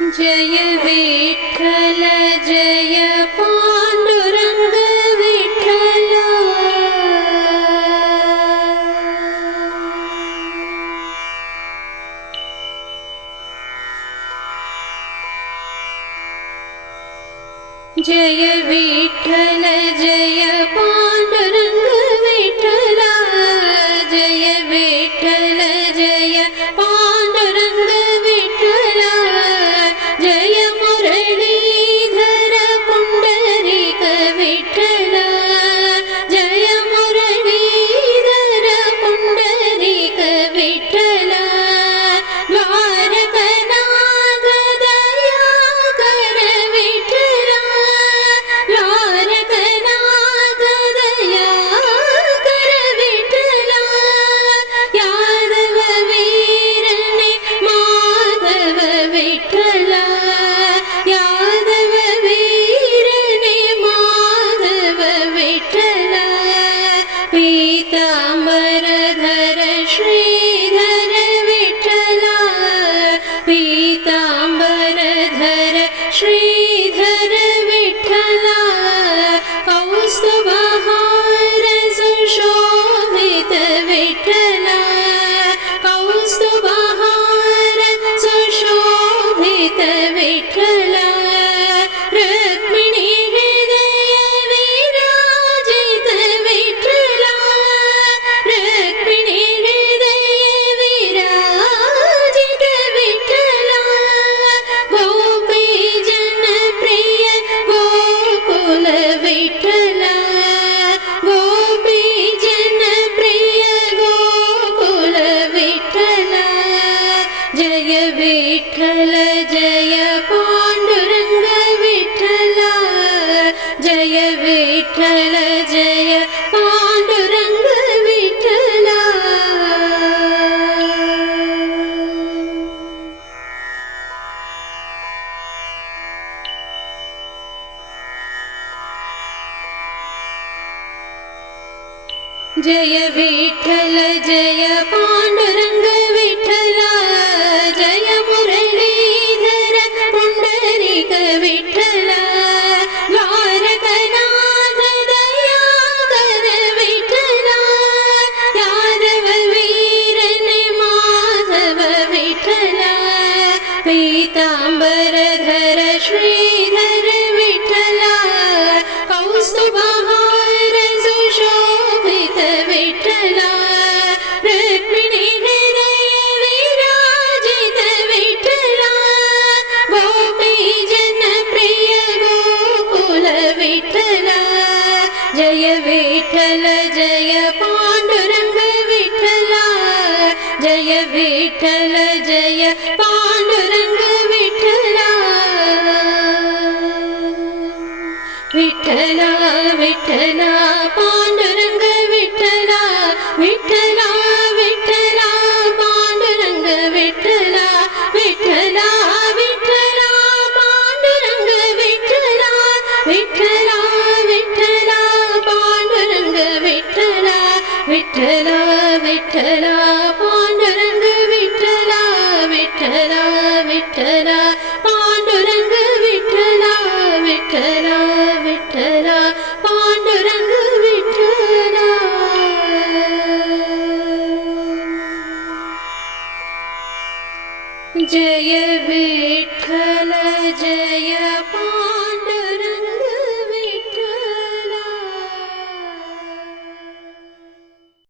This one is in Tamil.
जय विठल जय पाण्डुरङ्ग विठल जय विठ्ठल जय पा जय विठ्ठल जय पाण्डुरङ्ग विठ्ठल जय मुरलीधर पुण्डरीक विठ्ठल ஜெய விட்டல ஜெய பாண்டுரங்க விட்டலா ஜெய விட்டல ஜெய பாண்டுரங்க விட்டலா விட்டலா விட்டலா பா பாண்டுரங்கு விட்டலா விட்டலா விட்டலா பாண்டுரங்கு விட்டலா. ஜெய விட்டல ஜெய பா